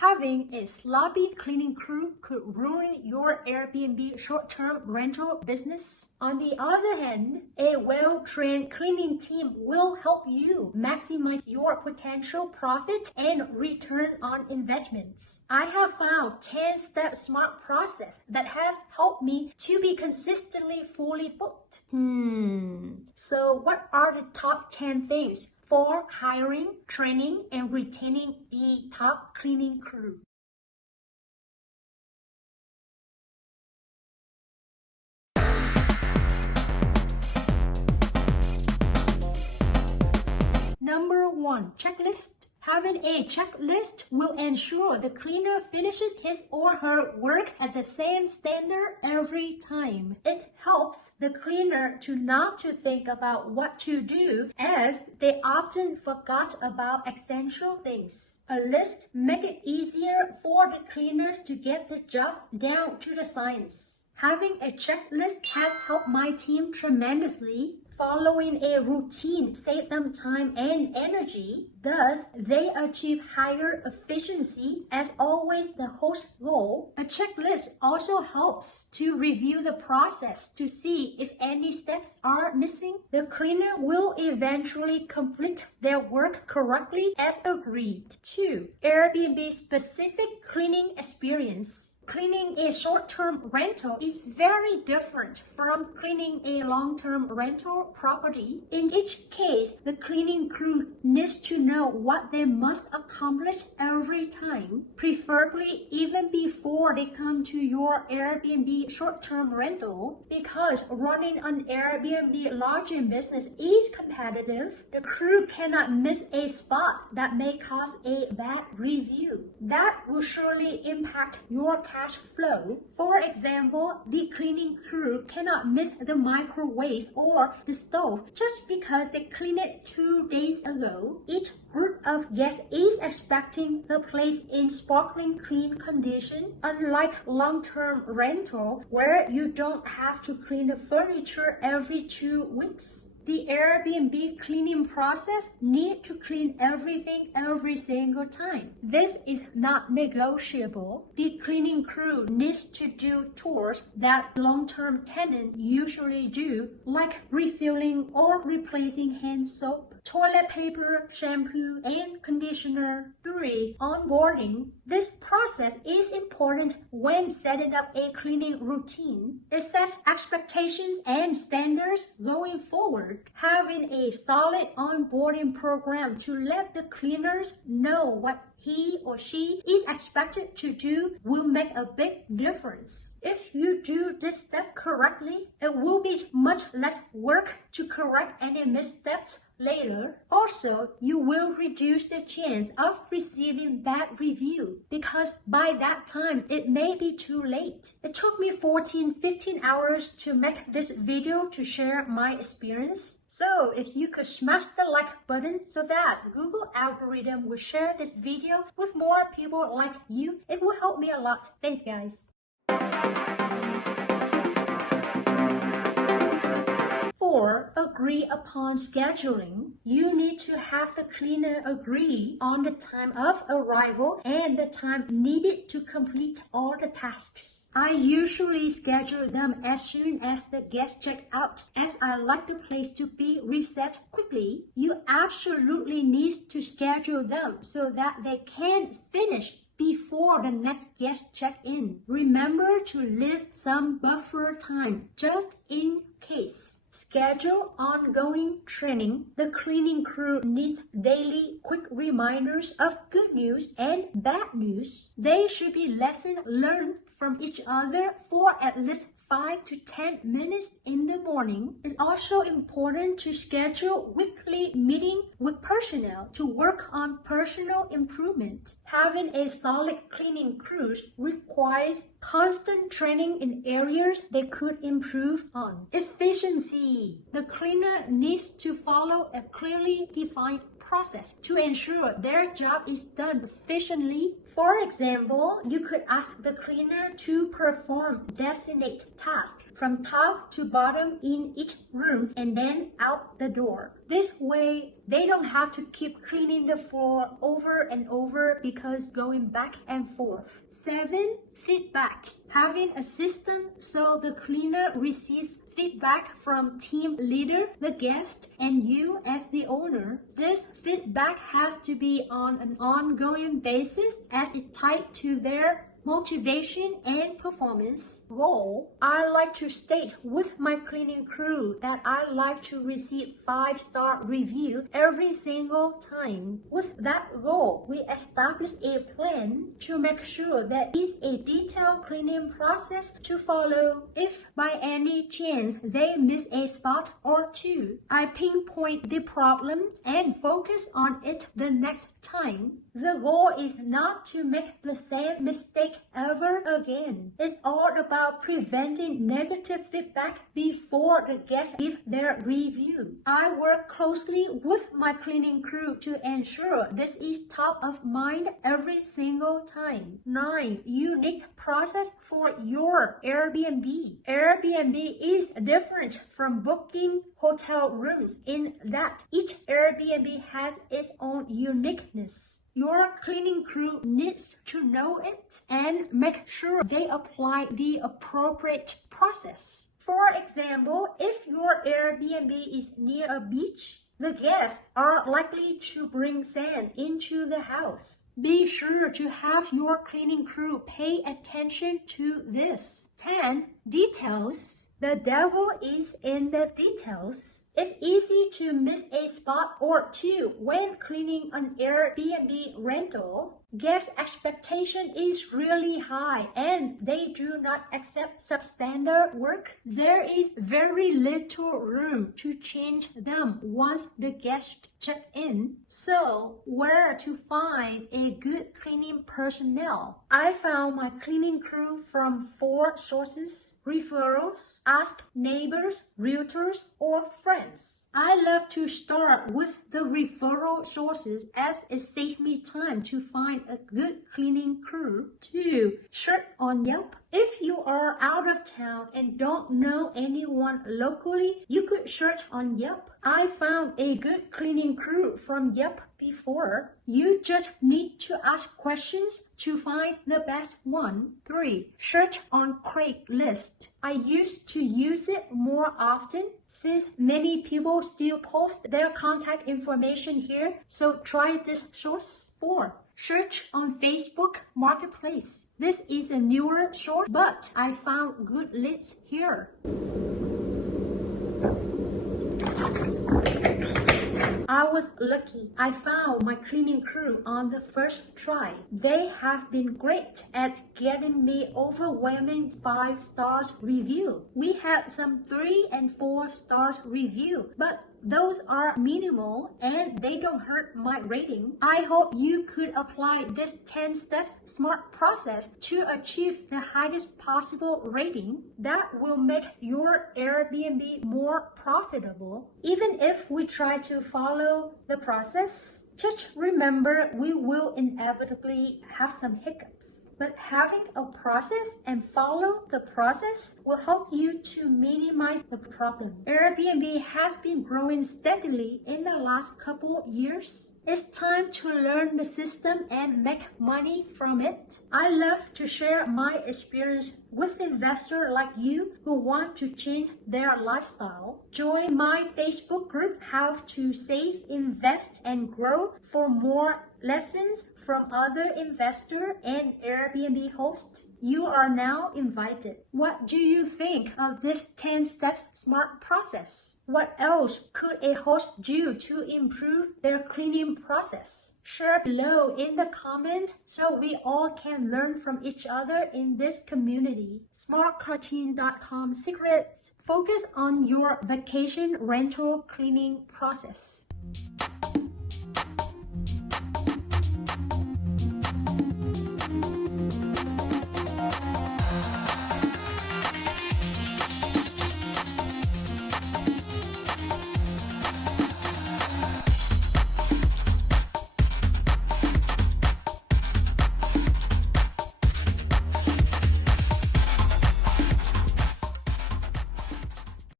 Having a sloppy cleaning crew could ruin your Airbnb short-term rental business. On the other hand, a well-trained cleaning team will help you maximize your potential profit and return on investments. I have found 10-step smart process that has helped me to be consistently fully booked. So what are the top 10 things for hiring, training, and retaining the top cleaning crew? Number 1, checklist. Having a checklist will ensure the cleaner finishes his or her work at the same standard every time. It helps the cleaner to not to think about what to do, as they often forgot about essential things. A list makes it easier for the cleaners to get the job down to the science. Having a checklist has helped my team tremendously. Following a routine saves them time and energy. Thus, they achieve higher efficiency. As always, the host goal. A checklist also helps to review the process to see if any steps are missing. The cleaner will eventually complete their work correctly as agreed. 2. Airbnb-specific cleaning experience. Cleaning a short-term rental is very different from cleaning a long-term rental property. In each case, the cleaning crew needs to know what they must accomplish every time, preferably even before they come to your Airbnb short-term rental. Because running an Airbnb lodging business is competitive, the crew cannot miss a spot that may cause a bad review. That will surely impact your cash flow. For example, the cleaning crew cannot miss the microwave or the stove just because they cleaned it 2 days ago. Each group of guests is expecting the place in sparkling clean condition, unlike long-term rental where you don't have to clean the furniture every 2 weeks. The Airbnb cleaning process needs to clean everything every single time. This is not negotiable. The cleaning crew needs to do chores that long-term tenants usually do, like refilling or replacing hand soap, toilet paper, shampoo, and conditioner. 3. Onboarding. This process is important when setting up a cleaning routine. It sets expectations and standards going forward. Having a solid onboarding program to let the cleaners know what he or she is expected to do will make a big difference. If you do this step correctly, it will be much less work to correct any missteps later. Also, you will reduce the chance of receiving bad review because by that time it may be too late. It took me 14-15 hours to make this video to share my experience. So if you could smash the like button so that Google algorithm will share this video with more people like you, it will help me a lot. Thanks guys. 4. Agree upon scheduling. You need to have the cleaner agree on the time of arrival and the time needed to complete all the tasks. I usually schedule them as soon as the guests check out, as I like the place to be reset quickly. You absolutely need to schedule them so that they can finish before the next guest check-in. Remember to leave some buffer time just in case. Schedule ongoing training. The cleaning crew needs daily quick reminders of good news and bad news. They should be lessons learned from each other for at least 5 to 10 minutes in the morning. It's also important to schedule weekly meetings with personnel to work on personal improvement. Having a solid cleaning crew requires constant training in areas they could improve on. Efficiency. The cleaner needs to follow a clearly defined process to ensure their job is done efficiently. For example, you could ask the cleaner to perform designated tasks from top to bottom in each room and then out the door. This way, they don't have to keep cleaning the floor over and over because going back and forth. 7. Feedback. Having a system so the cleaner receives feedback from team leader, the guest, and you as the owner. This feedback has to be on an ongoing basis as it's tied to their motivation and performance goal. I like to state with my cleaning crew that I like to receive 5-star review every single time. With that goal, we establish a plan to make sure that is a detailed cleaning process to follow. If by any chance they miss a spot or two, I pinpoint the problem and focus on it the next time. The goal is not to make the same mistake ever again. It's all about preventing negative feedback before the guests give their review. I work closely with my cleaning crew to ensure this is top of mind every single time. 9. Unique process for your Airbnb. Airbnb is different from booking hotel rooms in that each Airbnb has its own uniqueness. Your cleaning crew needs to know it and make sure they apply the appropriate process. For example, if your Airbnb is near a beach, the guests are likely to bring sand into the house. Be sure to have your cleaning crew pay attention to this. 10. Details. The devil is in the details. It's easy to miss a spot or two when cleaning an Airbnb rental. Guest expectation is really high and they do not accept substandard work. There is very little room to change them once the guests check in. So, where to find a good cleaning personnel? I found my cleaning crew from 4 sources: referrals, ask neighbors, realtors, or friends. I love to start with the referral sources as it saves me time to find a good cleaning crew. 2. Search on Yelp. If you are out of town and don't know anyone locally, you could search on Yelp. I found a good cleaning crew from Yelp before. You just need to ask questions to find the best one. 3. Search on Craiglist. I used to use it more often since many people still post their contact information here, so try this source. 4. Search on Facebook Marketplace. This is a newer source, but I found good leads here. I was lucky. I found my cleaning crew on the first try. They have been great at getting me overwhelming 5 stars review. We had some 3 and 4 stars review, but those are minimal and they don't hurt my rating. I hope you could apply this 10 steps smart process to achieve the highest possible rating. That will make your Airbnb more profitable. Even if we try to follow the process, just remember we will inevitably have some hiccups. But having a process and follow the process will help you to minimize the problem. Airbnb has been growing steadily in the last couple years. It's time to learn the system and make money from it. I love to share my experience with investors like you who want to change their lifestyle. Join my Facebook group, How to Save, Invest, and Grow, for more lessons from other investors and Airbnb hosts. You are now invited. What do you think of this 10 steps smart process? What else could a host do to improve their cleaning process? Share below in the comment so we all can learn from each other in this community. SmartCartoon.com secrets. Focus on your vacation rental cleaning process.